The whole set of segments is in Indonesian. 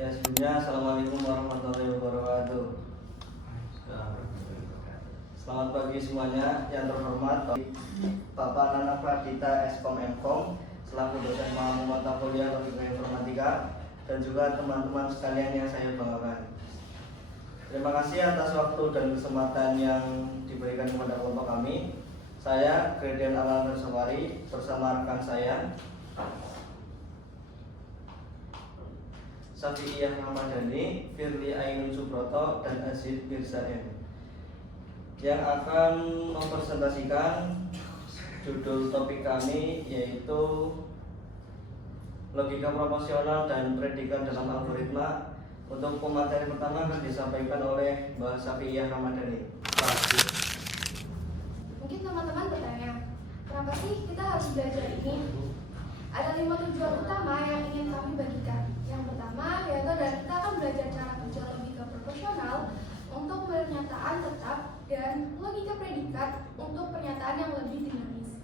Ya, sebelumnya Assalamualaikum warahmatullahi wabarakatuh. Selamat pagi semuanya. Yang terhormat Bapak Nana Pradita Eskom Mkom selaku dosen pengampu mata kuliah Logika Informatika dan juga teman-teman sekalian yang saya banggakan. Terima kasih atas waktu dan kesempatan yang diberikan kepada kelompok kami. Saya Gredian Alam Bersawari bersama rekan saya Syafi'iyah Ramadhani, Firly Ainun Subroto, dan Aziz Mirzain yang akan mempresentasikan judul topik kami, yaitu logika proporsional dan predikat dalam algoritma. Untuk pemateri pertama akan disampaikan oleh Mbak Syafi'iyah Ramadhani. Mungkin teman-teman bertanya, kenapa sih kita harus belajar ini? Ada 5 tujuan utama yang ingin kami bagikan. Yang pertama yaitu adalah kita akan belajar cara kerja logika proporsional untuk pernyataan tetap dan logika predikat untuk pernyataan yang lebih dinamis.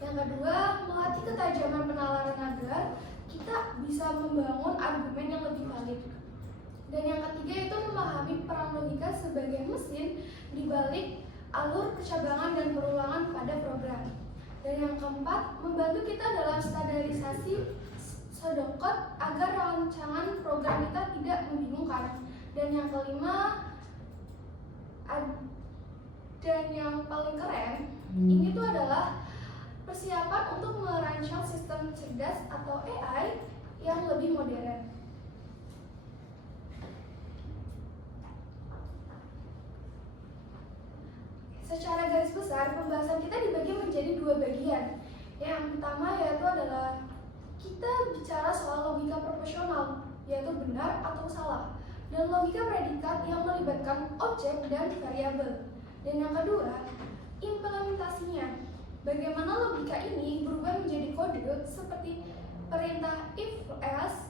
Yang kedua, melatih ketajaman penalaran agar kita bisa membangun argumen yang lebih valid. Dan yang ketiga itu memahami peran logika sebagai mesin di balik alur kecabangan dan perulangan pada program. Dan yang keempat, membantu kita dalam standarisasi pseudocode agar rancangan program kita tidak membingungkan. Dan yang kelima, dan yang paling keren, ini tuh adalah persiapan untuk merancang sistem cerdas atau AI yang lebih modern. Secara garis besar, pembahasan kita dibagi menjadi 2 bagian. Yang pertama yaitu adalah kita bicara soal logika proporsional, yaitu benar atau salah, dan logika predikat yang melibatkan objek dan variabel. Dan yang kedua, implementasinya. Bagaimana logika ini berubah menjadi kode seperti perintah if else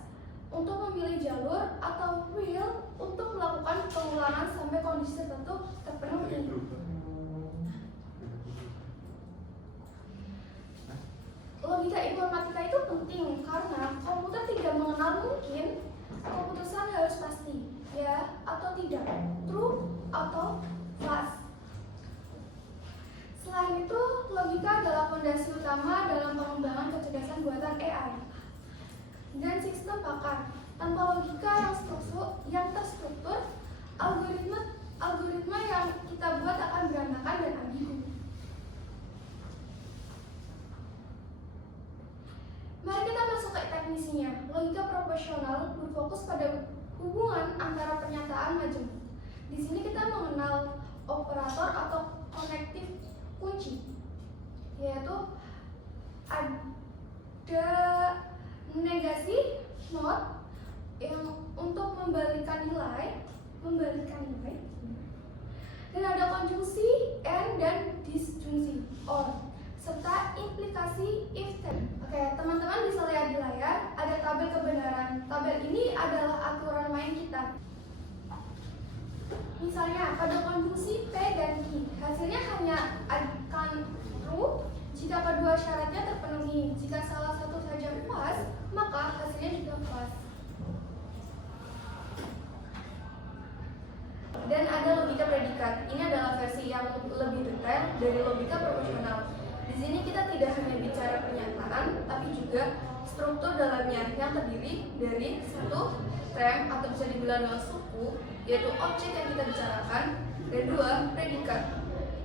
untuk memilih jalur atau while untuk melakukan pengulangan sampai kondisi tertentu terpenuhi. Logika informatika itu penting karena komputer tidak mengenal mungkin keputusan harus pasti, ya atau tidak, true atau false. Selain itu, logika adalah fondasi utama dalam pengembangan kecerdasan buatan AI dan sistem pakar. Tanpa logika yang terstruktur, algoritma yang kita buat akan berantakan dan ambigu. Mari kita masuk ke teknisnya. Logika proporsional berfokus pada hubungan antara pernyataan majemuk. Di sini kita mengenal operator atau konektif kunci, yaitu ada negasi not yang untuk membalikan nilai, dan ada konjungsi and dan disjungsi or, serta implikasi if then. Oke, teman-teman bisa lihat di layar ada tabel kebenaran. Tabel ini adalah aturan main kita. Misalnya pada konjungsi P dan Q, hasilnya hanya akan true jika kedua syaratnya terpenuhi. Jika salah satu saja pas, maka hasilnya juga pas. Dan ada logika predikat. Ini adalah versi yang lebih detail dari logika proporsional. Di sini kita tidak hanya bicara pernyataan, tapi juga struktur dalamnya yang terdiri dari satu, term atau bisa dibilang suku, yaitu objek yang kita bicarakan, dan 2, predikat,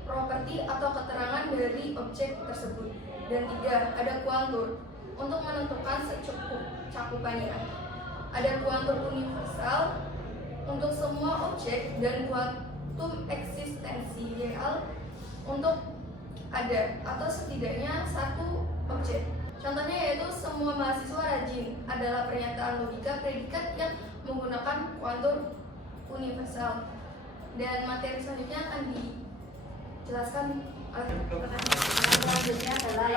properti atau keterangan dari objek tersebut, dan 3, ada kuantur untuk menentukan secukup cakupannya. Ada kuantur universal untuk semua objek dan kuantum eksistensial untuk ada atau setidaknya satu objek. Contohnya yaitu semua mahasiswa rajin adalah pernyataan logika predikat yang menggunakan kuantum universal. Dan materi selanjutnya akan dijelaskan oleh selanjutnya adalah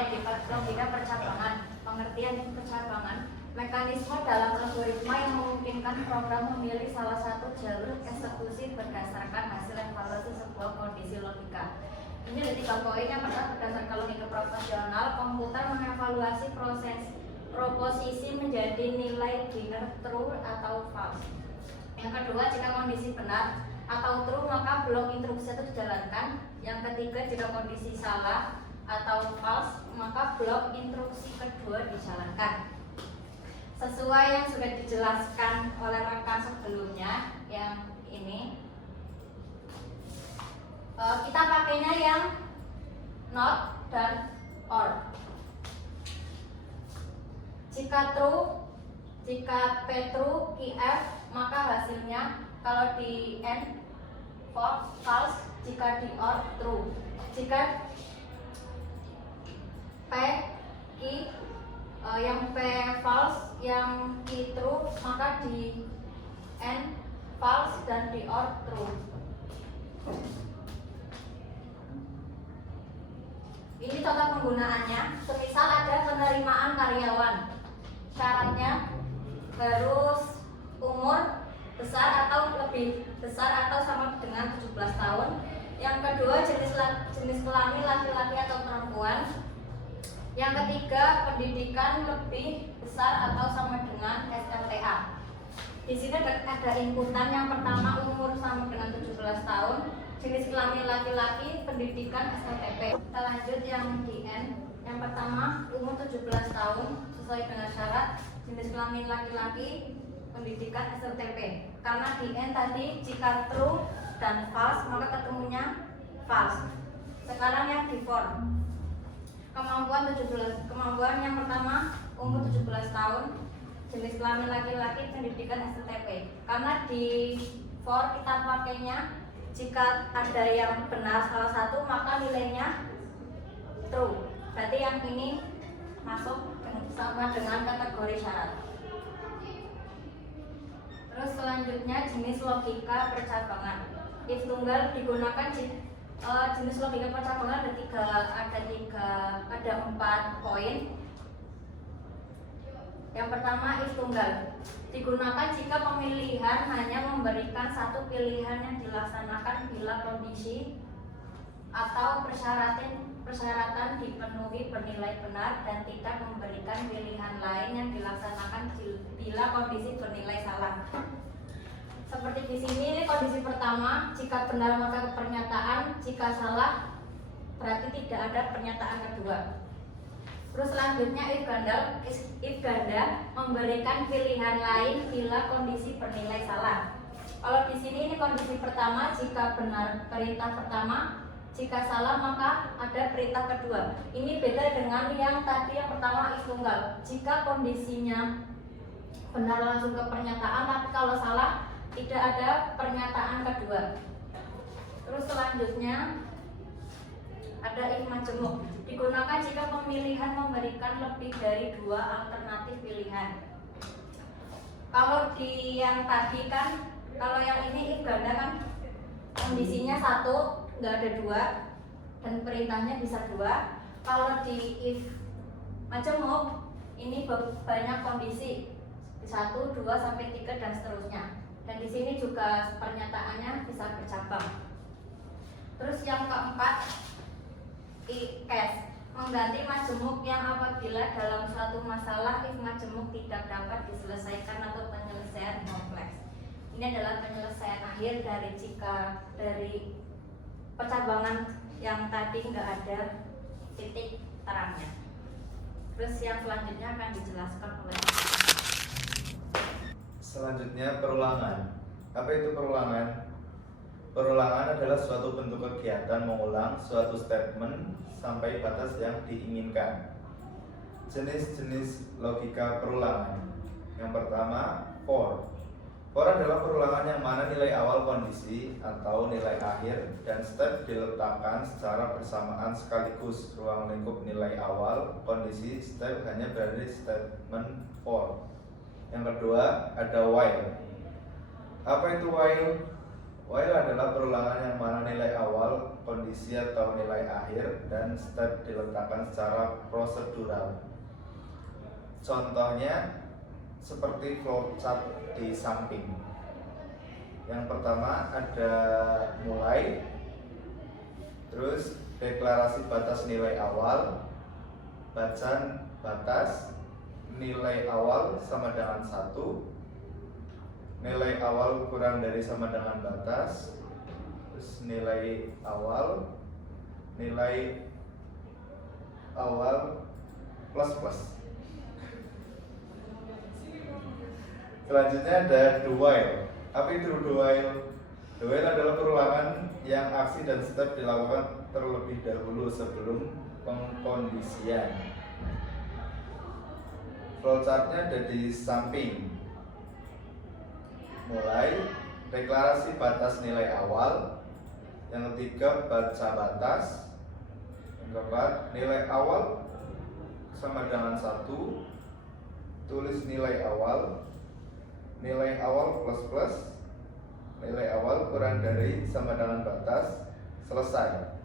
logika percabangan. Pengertian percabangan, mekanisme dalam algoritma yang memungkinkan program memilih salah satu jalur eksekusi berdasarkan hasil evaluasi sebuah kondisi logika. Ini ada 3 poin. Yang pertama, berdasarkan logika proporsional, komputer mengevaluasi proposisi menjadi menjadi nilai biner true atau false. Yang kedua, jika kondisi benar atau true maka blok instruksi itu dijalankan. Yang ketiga, jika kondisi salah atau false maka blok instruksi kedua dijalankan. Sesuai yang sudah dijelaskan oleh rekan sebelumnya yang ini, kita pakainya yang not dan or. Jika true, jika P true, Q F, maka hasilnya kalau di N false, jika di OR true. Jika P Q yang P false, yang Q true, maka di N false dan di OR true. Ini contoh penggunaannya. Semisal ada penerimaan karyawan, syaratnya harus umur besar atau lebih besar atau sama dengan 17 tahun. Yang kedua, jenis kelamin laki-laki atau perempuan. Yang ketiga, pendidikan lebih besar atau sama dengan SLTA. Di sini ada inputan. Yang pertama, umur sama dengan 17 tahun, jenis kelamin laki-laki, pendidikan SLTP. Kita lanjut yang di N. Yang pertama, umur 17 tahun sesuai dengan syarat, jenis kelamin laki-laki, pendidikan SLTP. Karena di N tadi jika true dan false maka ketemunya false. Sekarang yang di form. Kemampuan yang pertama, umur 17 tahun, jenis kelamin laki-laki, pendidikan SLTP. Karena di for kita pakainya jika ada yang benar salah satu maka nilainya true. Berarti yang ini masuk sama dengan kategori syarat. Terus selanjutnya jenis logika percabangan. If tunggal digunakan jenis logika percabangan ada 4 poin. Yang pertama, if tunggal digunakan jika pemilihan hanya memberikan satu pilihan yang dilaksanakan bila kondisi atau persyaratan dipenuhi bernilai benar dan tidak memberikan pilihan lain yang dilaksanakan bila kondisi bernilai salah. Seperti di sini, ini kondisi pertama, jika benar maka pernyataan, jika salah berarti tidak ada pernyataan kedua. Terus selanjutnya if ganda memberikan pilihan lain bila kondisi bernilai salah. Kalau di sini ini kondisi pertama, jika benar perintah pertama, jika salah maka ada perintah kedua. Ini beda dengan yang tadi yang pertama if tunggal. Jika kondisinya benar langsung ke pernyataan, tapi kalau salah tidak ada pernyataan kedua. Terus selanjutnya ada if majemuk. Digunakan jika pemilihan memberikan lebih dari 2 alternatif pilihan. Kalau di yang tadi kan, kalau yang ini if ganda kan kondisinya 1, nggak ada 2 dan perintahnya bisa 2. Kalau di if majemuk ini banyak kondisi 1, 2 sampai 3 dan seterusnya. Dan di sini juga pernyataannya bisa bercabang. Terus yang keempat, case mengganti majemuk yang apabila dalam suatu masalah if majemuk tidak dapat diselesaikan atau penyelesaian kompleks. Ini adalah penyelesaian akhir dari percabangan yang tadi nggak ada titik terangnya. Terus yang selanjutnya akan dijelaskan oleh selanjutnya perulangan. Apa itu perulangan? Perulangan adalah suatu bentuk kegiatan mengulang suatu statement sampai batas yang diinginkan. Jenis-jenis logika perulangan. Yang pertama, for. For adalah perulangan yang mana nilai awal kondisi atau nilai akhir dan step diletakkan secara bersamaan sekaligus. Ruang lingkup nilai awal, kondisi, step hanya berada di statement for. Yang kedua, ada while. Apa itu while? While adalah perulangan yang mana nilai awal, kondisi atau nilai akhir dan step diletakkan secara prosedural. Contohnya seperti flowchart di samping. Yang pertama ada mulai, terus deklarasi batas nilai awal, bacaan batas, nilai awal sama dengan 1, nilai awal kurang dari sama dengan batas, terus nilai awal plus plus. Selanjutnya ada do while. Apa itu do while? Do while adalah perulangan yang aksi dan step dilakukan terlebih dahulu sebelum pengkondisian. Flowchartnya ada di samping. Mulai deklarasi batas nilai awal. Yang ketiga baca batas. Yang keempat nilai awal sama dengan 1. Tulis nilai awal plus plus, nilai awal kurang dari sama dengan batas, selesai.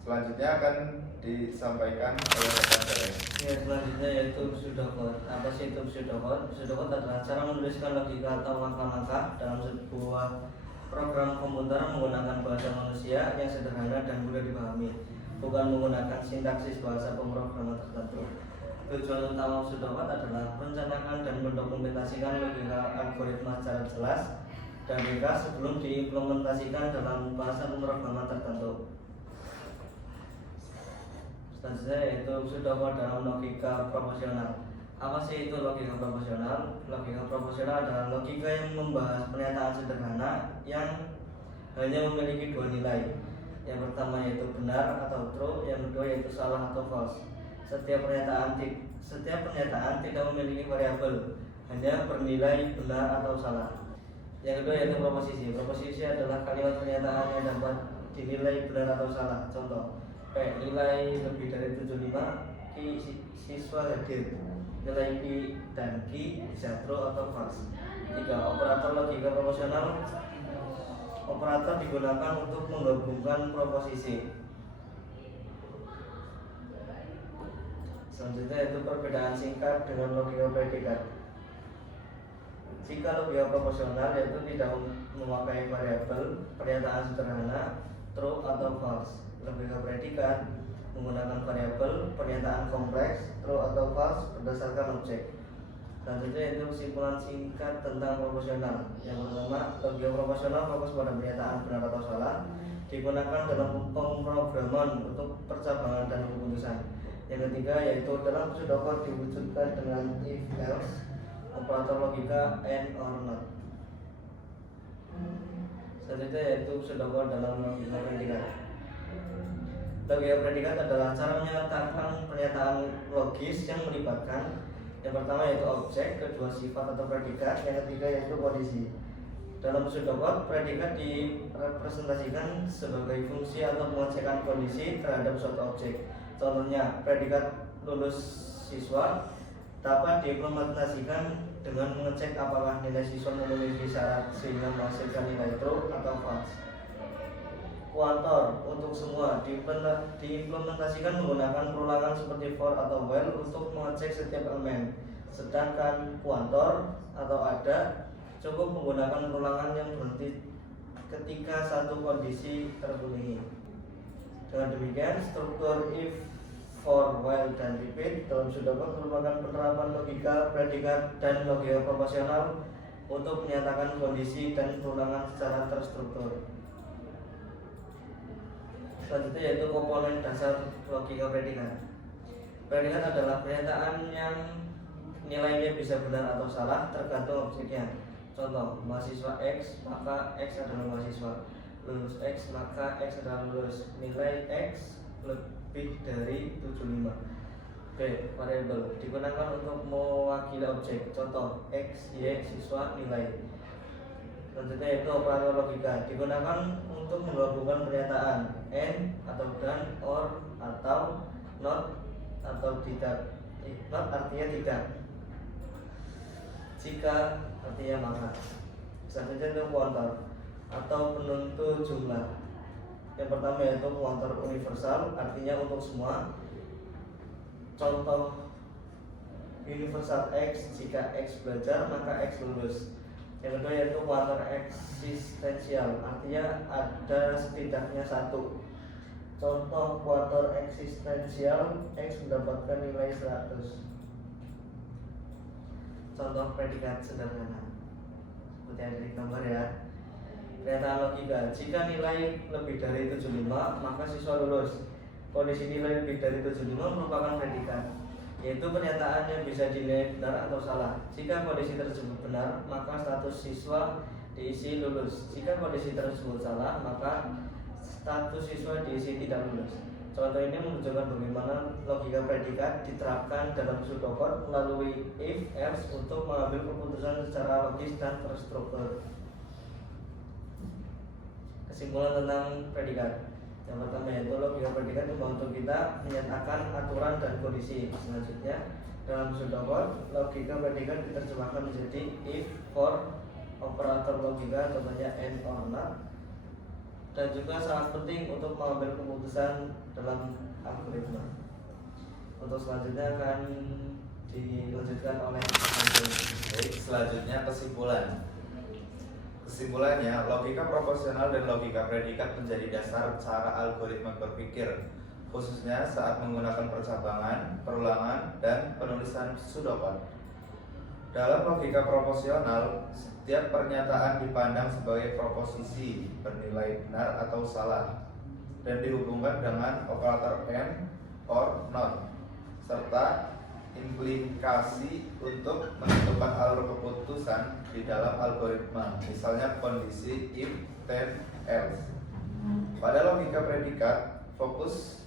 Selanjutnya akan disampaikan oleh rekan saya. Ya, selanjutnya yaitu pseudocode. Apa sih itu pseudocode? Pseudocode adalah cara menuliskan logika atau langkah-langkah dalam sebuah program komputer menggunakan bahasa manusia yang sederhana dan mudah dipahami, bukan menggunakan sintaksis bahasa pemrograman tertentu. Tujuan utama pseudocode adalah merencanakan dan mendokumentasikan logika algoritma secara jelas dan ringkas sebelum diimplementasikan dalam bahasa pemrograman tertentu. Selanjutnya yaitu pseudocode dalam logika proporsional. Apa sih itu logika proporsional? Logika proporsional adalah logika yang membahas pernyataan sederhana yang hanya memiliki dua nilai. Yang pertama yaitu benar atau true, yang kedua yaitu salah atau false. Setiap pernyataan tidak memiliki variabel, hanya bernilai benar atau salah. Yang kedua yaitu proposisi. Proposisi adalah kalimat pernyataan yang dapat dinilai benar atau salah. Contoh, P nilai lebih dari 75, Q siswa hadir. Nilai P dan Q bisa true atau false. 3. Operator logika proporsional. Operator digunakan untuk menggabungkan proposisi. Selanjutnya yaitu perbedaan singkat dengan logika predikat. Jika logika proporsional yaitu tidak memakai variabel, pernyataan sederhana, true atau false. Logika predikat menggunakan variabel, pernyataan kompleks, true atau false berdasarkan objek. Selanjutnya yaitu kesimpulan singkat tentang proporsional. Yang pertama, logika proporsional fokus pada pernyataan benar atau salah, digunakan dalam pemrograman untuk percabangan dan keputusan. Yang ketiga yaitu dalam pseudocode diwujudkan dengan if else, operator logika and or not. Selanjutnya yaitu pseudocode dalam logika predikat. Logika predikat adalah cara menyatakan pernyataan logis yang melibatkan yang pertama yaitu objek, kedua sifat atau predikat, yang ketiga yaitu kondisi. Dalam pseudocode, predikat direpresentasikan sebagai fungsi atau pengecekan kondisi terhadap suatu objek. Contohnya, predikat lulus siswa dapat diimplementasikan dengan mengecek apakah nilai siswa memenuhi syarat sehingga menghasilkan nilai true atau false. Kuantor untuk semua diimplementasikan menggunakan perulangan seperti for atau while untuk mengecek setiap elemen. Sedangkan kuantor atau ada cukup menggunakan perulangan yang berhenti ketika satu kondisi terpenuhi. Dengan demikian, struktur if, for, while, dan repeat dalam pseudocode merupakan penerapan logika predikat dan logika proporsional untuk menyatakan kondisi dan perulangan secara terstruktur. Selanjutnya yaitu komponen dasar logika predikat. Predikat adalah pernyataan yang nilainya bisa benar atau salah tergantung objeknya. Contoh, mahasiswa X, maka X adalah mahasiswa. Lulus X, maka X adalah lulus. Nilai X lebih dari 75. B. Variabel digunakan untuk mewakili objek. Contoh, X, Y, siswa, nilai. Selanjutnya yaitu operator logika digunakan untuk menggabungkan pernyataan and atau dan, or atau not atau tidak. Not artinya tidak, jika artinya maka. Selanjutnya itu kuantor atau penentu jumlah. Yang pertama yaitu kuantor universal, artinya untuk semua. Contoh universal X, jika X belajar maka X lulus. Yang kedua yaitu kuantor eksistensial, artinya ada setidaknya satu. Contoh kuator eksistensial, X mendapatkan nilai 100. Contoh predikat sederhana seperti yang di gambar ya. Pernyataan logika, jika nilai lebih dari 75 maka siswa lulus. Kondisi nilai lebih dari 75 merupakan predikat, yaitu pernyataan yang bisa dinilai benar atau salah. Jika kondisi tersebut benar, maka status siswa diisi lulus. Jika kondisi tersebut salah, maka status siswa diisi tidak lulus. Contoh ini menunjukkan bagaimana logika predikat diterapkan dalam pseudocode melalui if else untuk mengambil keputusan secara logis dan terstruktur. Kesimpulan tentang predikat. Yang pertama yaitu logika predikat membantu kita menyatakan aturan dan kondisi. Selanjutnya, dalam pseudocode, logika predikat diterjemahkan menjadi if, for, operator logika contohnya and or not, dan juga sangat penting untuk mengambil keputusan dalam algoritma. Untuk selanjutnya akan dilanjutkan oleh Baik, selanjutnya kesimpulan. Kesimpulannya, logika proporsional dan logika predikat menjadi dasar cara algoritma berpikir, khususnya saat menggunakan percabangan, perulangan, dan penulisan pseudocode. Dalam logika proporsional, setiap pernyataan dipandang sebagai proposisi bernilai benar atau salah dan dihubungkan dengan operator and or not serta implikasi untuk menentukan alur keputusan di dalam algoritma, misalnya kondisi if, then, else. Pada logika predikat, fokus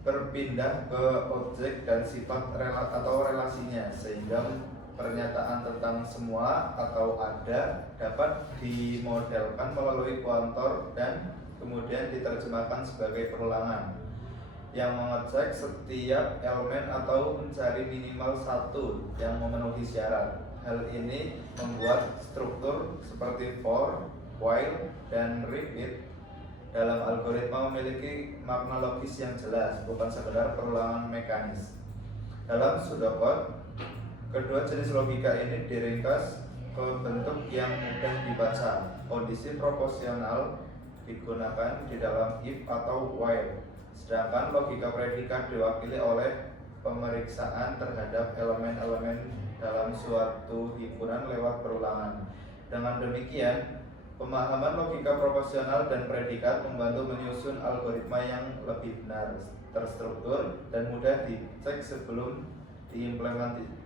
berpindah ke objek dan sifat atau relasinya, sehingga pernyataan tentang semua atau ada dapat dimodelkan melalui kuantor dan kemudian diterjemahkan sebagai perulangan yang mengecek setiap elemen atau mencari minimal satu yang memenuhi syarat. Hal ini membuat struktur seperti for, while, dan repeat dalam algoritma memiliki makna logis yang jelas, bukan sekedar perulangan mekanis. Dalam pseudocode, kedua jenis logika ini diringkas ke bentuk yang mudah dibaca. Kondisi proporsional digunakan di dalam if atau while, sedangkan logika predikat diwakili oleh pemeriksaan terhadap elemen-elemen dalam suatu himpunan lewat perulangan. Dengan demikian, pemahaman logika proporsional dan predikat membantu menyusun algoritma yang lebih benar, terstruktur, dan mudah dicek sebelum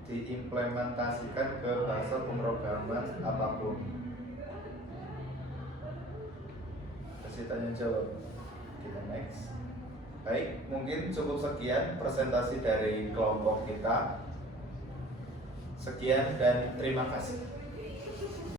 diimplementasikan ke bahasa pemrograman apapun. Kasih tanya jawab. Kita next. Baik, mungkin cukup sekian presentasi dari kelompok kita. Sekian dan terima kasih.